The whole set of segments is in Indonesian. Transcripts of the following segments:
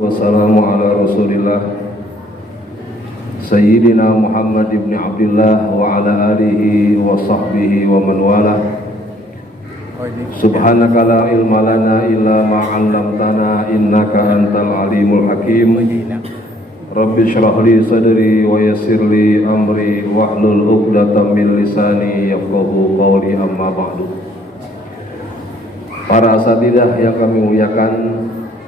Wassalamu ala rasulillah Sayyidina Muhammad ibn Abdullah wa ala alihi wa sahbihi wa man wala. Subhanaka la ilma lana illa ma 'allamtana innaka antal alimul hakim. Rabbi shrah li sadri wa yassir li amri wahlul 'uqdatam min lisani yafqahu qawli, amma ba'du. Para asatidzah yang kami muliakan,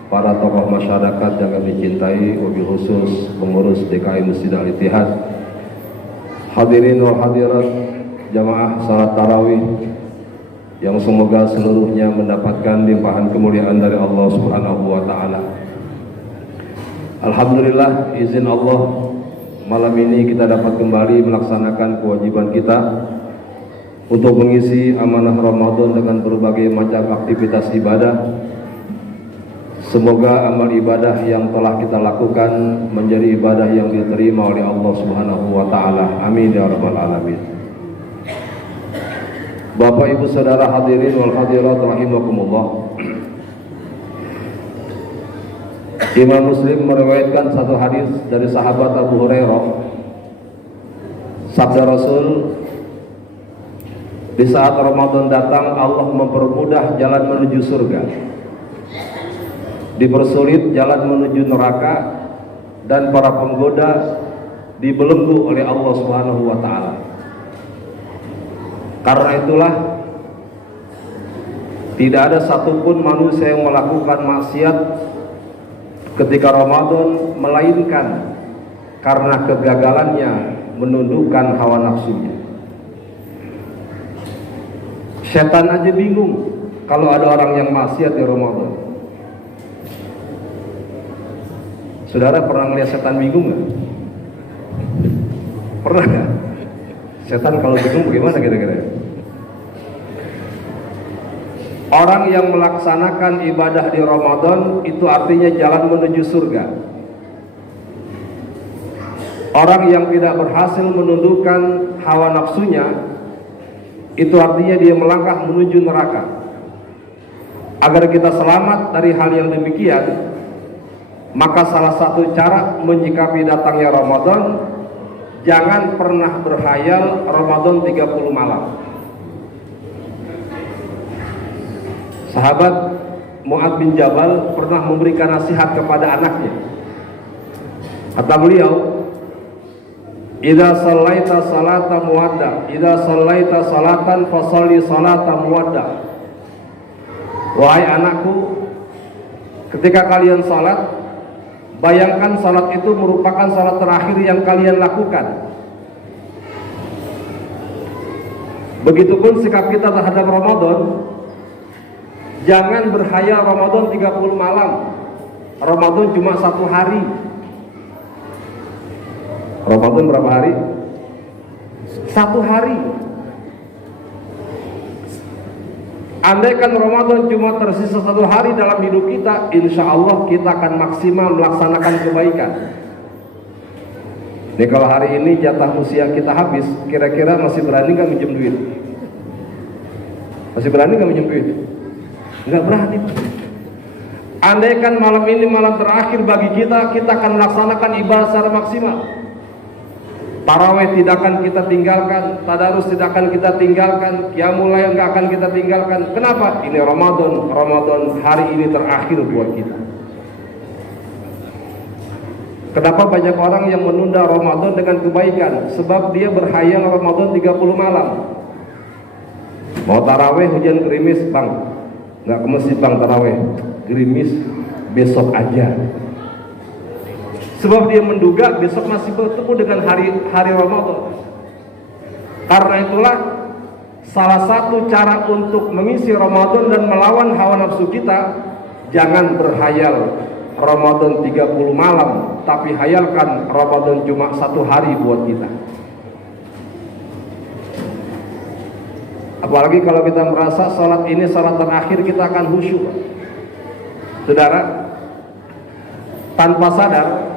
para tokoh masyarakat yang kami cintai, wabil khusus pengurus DKI Masjid Al-Ittihad, hadirin wal hadirat jamaah salat tarawih yang semoga seluruhnya mendapatkan limpahan kemuliaan dari Allah Subhanahu wa taala. Alhamdulillah, izin Allah, malam ini kita dapat kembali melaksanakan kewajiban kita untuk mengisi amanah Ramadan dengan berbagai macam aktivitas ibadah. Semoga amal ibadah yang telah kita lakukan menjadi ibadah yang diterima oleh Allah Subhanahu wa taala. Amin ya rabbal alamin. Bapak Ibu Saudara hadirin wal hadirat rahimakumullah. Imam Muslim meriwayatkan satu hadis dari sahabat Abu Hurairah. Sabda Rasul, di saat Ramadan datang, Allah mempermudah jalan menuju surga, dipersulit jalan menuju neraka, dan para penggoda dibelenggu oleh Allah Subhanahu wa taala. Karena itulah tidak ada satupun manusia yang melakukan maksiat ketika Ramadan melainkan karena kegagalannya menundukkan hawa nafsunya. Setan aja bingung kalau ada orang yang maksiat di Ramadan. Saudara pernah melihat setan bingung nggak? Pernah nggak? Setan kalau bingung bagaimana kira-kira? Orang yang melaksanakan ibadah di Ramadan itu artinya jalan menuju surga. Orang yang tidak berhasil menundukkan hawa nafsunya itu artinya dia melangkah menuju neraka. Agar kita selamat dari hal yang demikian, maka salah satu cara menyikapi datangnya Ramadan, jangan pernah berhayal Ramadan 30 malam. Sahabat Mu'adz bin Jabal pernah memberikan nasihat kepada anaknya. Kata beliau, "Idza shallaita salata muwadda, idza shallaita salatan fashalli salata muwadda." Wahai anakku, ketika kalian salat, bayangkan salat itu merupakan salat terakhir yang kalian lakukan. Begitupun sikap kita terhadap Ramadan. Jangan berhayal Ramadan 30 malam. Ramadan cuma 1 hari. Ramadan berapa hari? 1 hari. Andaikan Ramadan cuma tersisa 1 hari dalam hidup kita, insya Allah kita akan maksimal melaksanakan kebaikan. Nih, kalau hari ini jatah usia kita habis, kira-kira masih berani nggak minjem duit? Masih berani nggak minjem duit? Nggak berani. Andaikan malam ini malam terakhir bagi kita, kita akan melaksanakan ibadah secara maksimal. Tarawih tidak akan kita tinggalkan, tadarus tidak akan kita tinggalkan, qiyamul lail nggak akan kita tinggalkan. Kenapa? Ini Ramadan, hari ini terakhir buat kita. Kenapa banyak orang yang menunda Ramadan dengan kebaikan? Sebab dia berhayal Ramadan 30 malam. Mau tarawih hujan gerimis, bang, nggak ke masjid bang, tarawih gerimis, besok aja. Sebab dia menduga besok masih bertemu dengan hari Ramadan. Karena itulah salah satu cara untuk mengisi Ramadan dan melawan hawa nafsu kita, jangan berhayal Ramadan 30 malam, tapi hayalkan Ramadan cuma 1 hari buat kita. Apalagi kalau kita merasa salat ini salat terakhir kita akan khusyuk. Saudara, tanpa sadar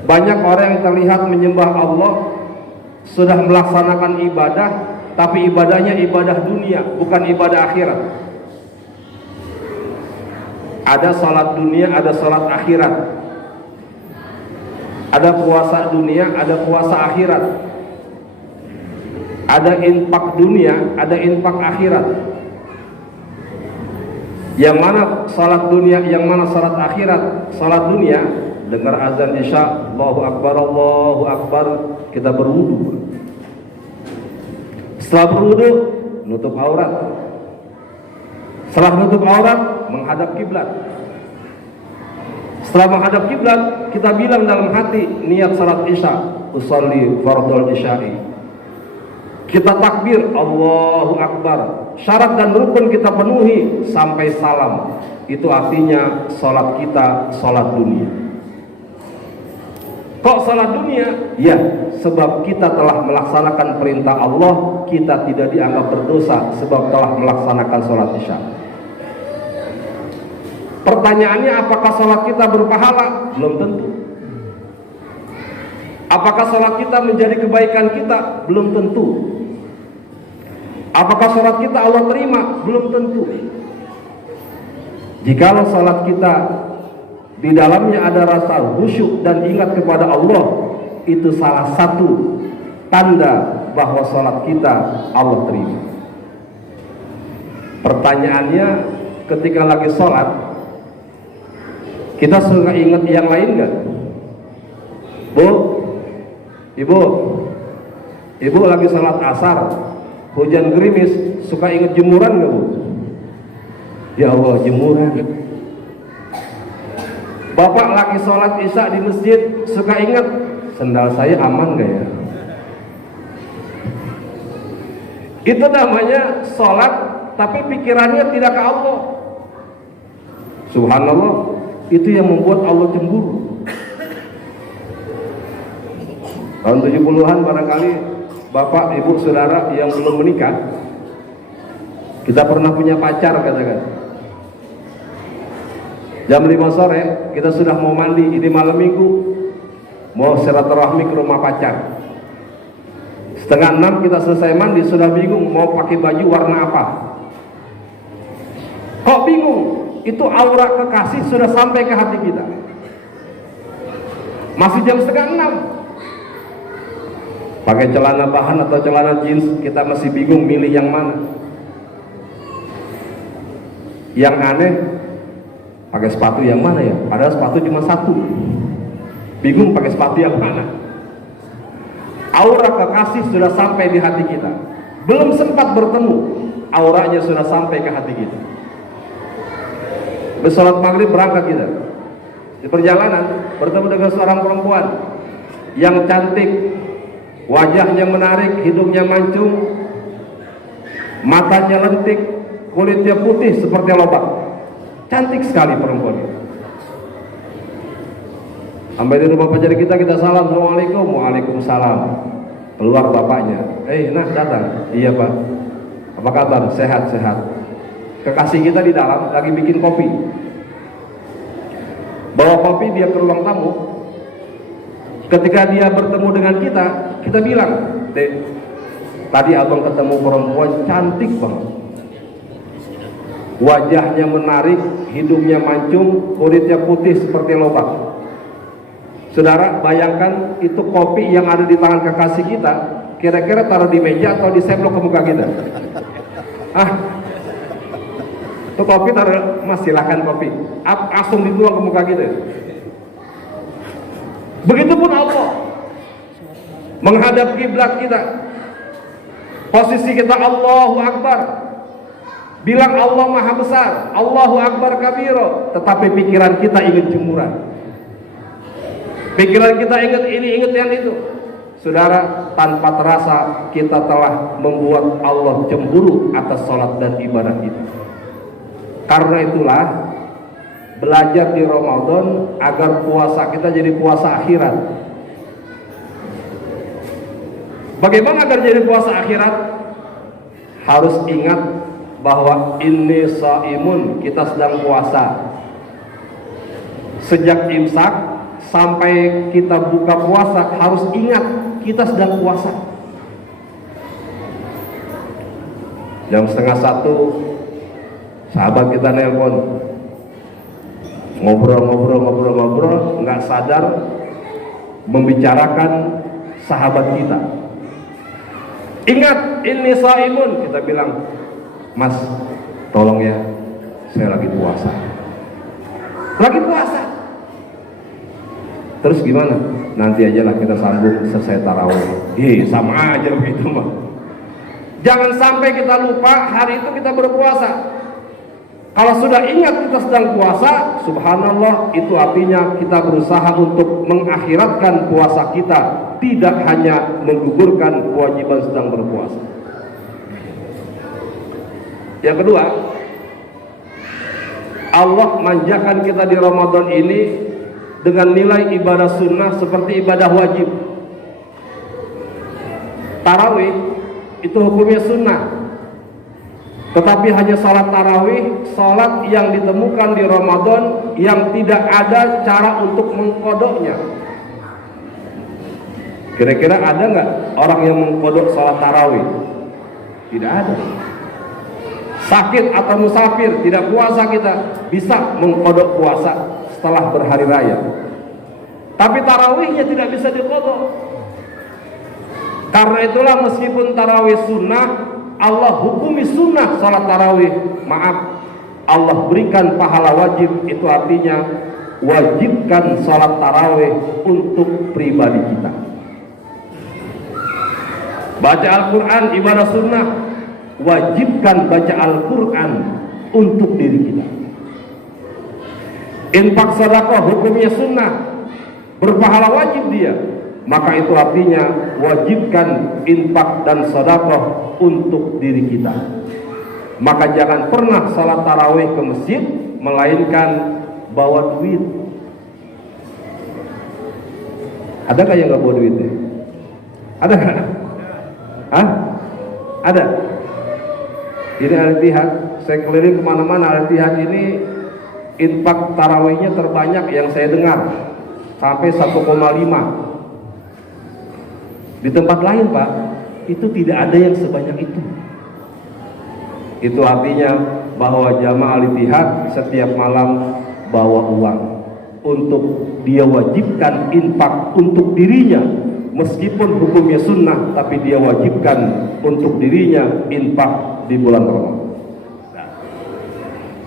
banyak orang yang terlihat menyembah Allah, sudah melaksanakan ibadah, tapi ibadahnya ibadah dunia, bukan ibadah akhirat. Ada salat dunia, ada salat akhirat. Ada puasa dunia, ada puasa akhirat. Ada infak dunia, ada infak akhirat. Yang mana salat dunia, yang mana salat akhirat? Salat dunia, dengar azan isya, Allahu Akbar, kita berwudu. Setelah berwudu, nutup aurat. Setelah nutup aurat, menghadap kiblat. Setelah menghadap kiblat, kita bilang dalam hati niat salat isya, usolli fardhul isya'i. Kita takbir, Allahu Akbar. Syarat dan rukun kita penuhi sampai salam. Itu artinya salat kita salat dunia. Kok salat dunia? Ya, sebab kita telah melaksanakan perintah Allah, kita tidak dianggap berdosa sebab telah melaksanakan salat isya. Pertanyaannya, apakah salat kita berpahala? Belum tentu. Apakah salat kita menjadi kebaikan kita? Belum tentu. Apakah salat kita Allah terima? Belum tentu. Jikalau salat kita di dalamnya ada rasa khusyuk dan ingat kepada Allah, itu salah satu tanda bahwa salat kita Allah terima. Pertanyaannya, ketika lagi salat, kita suka ingat yang lain nggak? Bu, ibu lagi salat asar, hujan gerimis, suka ingat jemuran nggak, Bu? Ya Allah, jemuran. Bapak lagi sholat isya di masjid, suka ingat sendal saya aman gak ya? Itu namanya sholat, tapi pikirannya tidak ke Allah. Subhanallah, itu yang membuat Allah cemburu. Tahun 70-an barangkali bapak, ibu, saudara yang belum menikah, kita pernah punya pacar katakan. Jam 5 sore kita sudah mau mandi, ini malam minggu, mau silaturahmi ke rumah pacar. Setengah 6 kita selesai mandi, sudah bingung mau pakai baju warna apa. Kok bingung? Itu aura kekasih sudah sampai ke hati kita. Masih jam setengah 6, pakai celana bahan atau celana jeans, kita masih bingung milih yang mana. Yang aneh, pakai sepatu yang mana ya? Padahal sepatu cuma satu. Bingung pakai sepatu yang mana. Aura kekasih sudah sampai di hati kita. Belum sempat bertemu, auranya sudah sampai ke hati kita. Bersolat maghrib berangkat kita. Di perjalanan bertemu dengan seorang perempuan yang cantik, wajahnya menarik, hidungnya mancung, matanya lentik, kulitnya putih seperti lobak. Cantik sekali perempuan itu. Sampai di rumah pacar kita salam, Assalamualaikum. Waalaikumsalam. Keluar bapaknya, nah datang. Iya Pak, apa kabar? Sehat-sehat. Kekasih kita di dalam lagi bikin kopi. Bawa kopi dia ke ruang tamu. Ketika dia bertemu dengan kita bilang, Dek, tadi abang ketemu perempuan cantik banget. Wajahnya menarik, hidungnya mancung, kulitnya putih seperti lobak. Saudara, bayangkan itu kopi yang ada di tangan kekasih kita, kira-kira taruh di meja atau disemprot ke muka kita? Itu kopi taruh, Mas silahkan kopi, langsung dituang ke muka kita. Begitupun Allah menghadap kiblat kita, posisi kita Allahu Akbar. Bilang Allah Maha Besar, Allahu Akbar kabiro, tetapi pikiran kita ingat jemuran. Pikiran kita ingat ini, ingat yang itu. Saudara, tanpa terasa kita telah membuat Allah cemburu atas sholat dan ibadah itu. Karena itulah belajar di Ramadan agar puasa kita jadi puasa akhirat. Bagaimana agar jadi puasa akhirat? Harus ingat bahwa ini shaimun, kita sedang puasa. Sejak imsak sampai kita buka puasa harus ingat kita sedang puasa. Jam 12:30 sahabat kita nelpon, ngobrol, nggak sadar membicarakan sahabat kita. Ingat, ini shaimun, kita bilang, Mas, tolong ya, saya lagi puasa. Lagi puasa. Terus gimana? Nanti aja lah kita sambung selesai tarawih. Sama aja begitu mah. Jangan sampai kita lupa hari itu kita berpuasa. Kalau sudah ingat kita sedang puasa, subhanallah, itu artinya kita berusaha untuk mengakhiratkan puasa kita, tidak hanya menggugurkan kewajiban sedang berpuasa. Yang kedua, Allah manjakan kita di Ramadan ini dengan nilai ibadah sunnah seperti ibadah wajib. Tarawih itu hukumnya sunnah, tetapi hanya salat tarawih, salat yang ditemukan di Ramadan yang tidak ada cara untuk mengkodoknya. Kira-kira ada nggak orang yang mengkodok salat tarawih? Tidak ada. Sakit atau musafir, tidak puasa, kita bisa mengkodok puasa setelah berhari raya. Tapi tarawihnya tidak bisa dikodok. Karena itulah meskipun tarawih sunnah, Allah hukumi sunnah salat tarawih. Maaf, Allah berikan pahala wajib. Itu artinya wajibkan salat tarawih untuk pribadi kita. Baca Al-Quran ibadah sunnah, wajibkan baca Al-Quran untuk diri kita. Infak sedekah hukumnya sunnah, berpahala wajib dia. Maka itu artinya wajibkan infak dan sedekah untuk diri kita. Maka jangan pernah salat tarawih ke masjid melainkan bawa duit. Adakah yang nggak bawa duitnya? Ada nggak? Hah? Ada. Ini Al-Ittihad, saya keliling kemana-mana. Al-Ittihad ini infak tarawihnya terbanyak yang saya dengar, sampai 1,5. Di tempat lain Pak, itu tidak ada yang sebanyak itu. Itu artinya bahwa jamaah Al-Ittihad setiap malam bawa uang untuk dia wajibkan infak untuk dirinya, meskipun hukumnya sunnah, tapi dia wajibkan untuk dirinya infak di bulan Ramadan.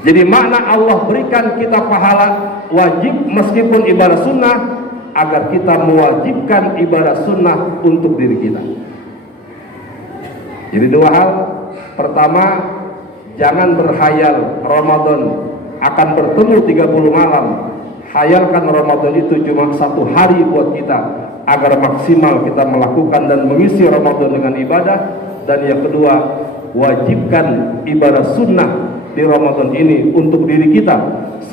Jadi makna Allah berikan kita pahala wajib meskipun ibadah sunnah, agar kita mewajibkan ibadah sunnah untuk diri kita. Jadi dua hal. Pertama, jangan berhayal Ramadan akan bertemu 30 malam. Hayalkan Ramadan itu cuma 1 hari buat kita, agar maksimal kita melakukan dan mengisi Ramadan dengan ibadah. Dan yang kedua, wajibkan ibadah sunnah di Ramadan ini untuk diri kita,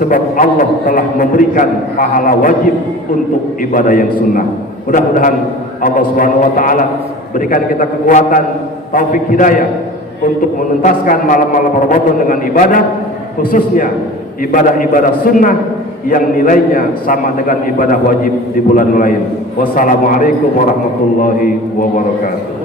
sebab Allah telah memberikan pahala wajib untuk ibadah yang sunnah. Mudah-mudahan Allah Subhanahu wa taala berikan kita kekuatan, taufik hidayah untuk menuntaskan malam-malam Ramadan dengan ibadah, khususnya ibadah-ibadah sunnah yang nilainya sama dengan ibadah wajib di bulan lain. Wassalamualaikum warahmatullahi wabarakatuh.